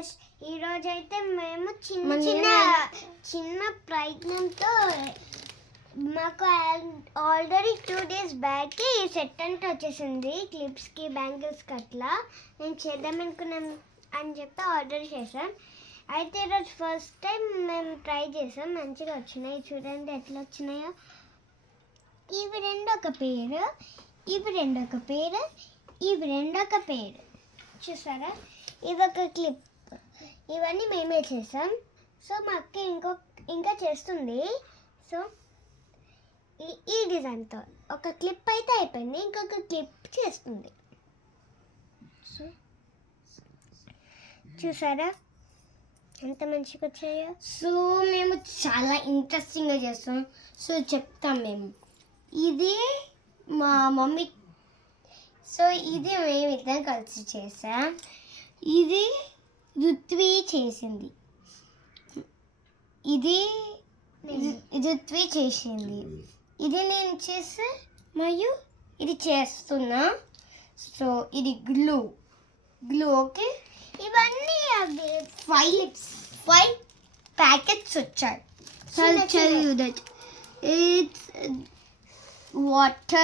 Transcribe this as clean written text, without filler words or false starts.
Guys, ఈరోజు అయితే మేము చిన్న చిన్న ప్రయత్నంతో మాకు ఆల్రెడీ 2 days బ్యాక్ ఈ సెట్ అంటే వచ్చేసింది. క్లిప్స్కి బ్యాంగిల్స్కి అట్లా నేను చేద్దామనుకున్నాం అని చెప్పి ఆర్డర్ చేసాం. అయితే ఈరోజు ఫస్ట్ టైం మేము ట్రై చేసాం, మంచిగా వచ్చినాయి. చూడండి ఎట్లా వచ్చినాయో. ఇవి రెండు ఒక పేరు, ఇవి రెండు ఒక పేరు, ఇవి రెండు ఒక పేరు. చూసారా, ఇది ఒక క్లిప్. ఇవన్నీ మేమే చేసాం. సో మా అక్క ఇంకా చేస్తుంది. సో ఈ డిజైన్తో ఒక క్లిప్ అయితే అయిపోయింది, ఇంకొక క్లిప్ చేస్తుంది. సో చూసారా ఎంత మంచిగా వచ్చాయో. సో మేము చాలా ఇంట్రెస్టింగ్గా చేస్తాం. సో చెప్తాం మేము. ఇది మా మమ్మీ, సో ఇది మేము ఇద్దరం కలిసి చేసాం. ఇది రుత్వి చేసింది, ఇది రుత్వి చేసింది, ఇది నేను చేసి మరియు ఇది చేస్తున్నా. సో ఇది గ్లూ ఓకే. ఇవన్నీ ఫైవ్ ప్యాకెట్స్ వచ్చాయి. So I'll tell you that it's water,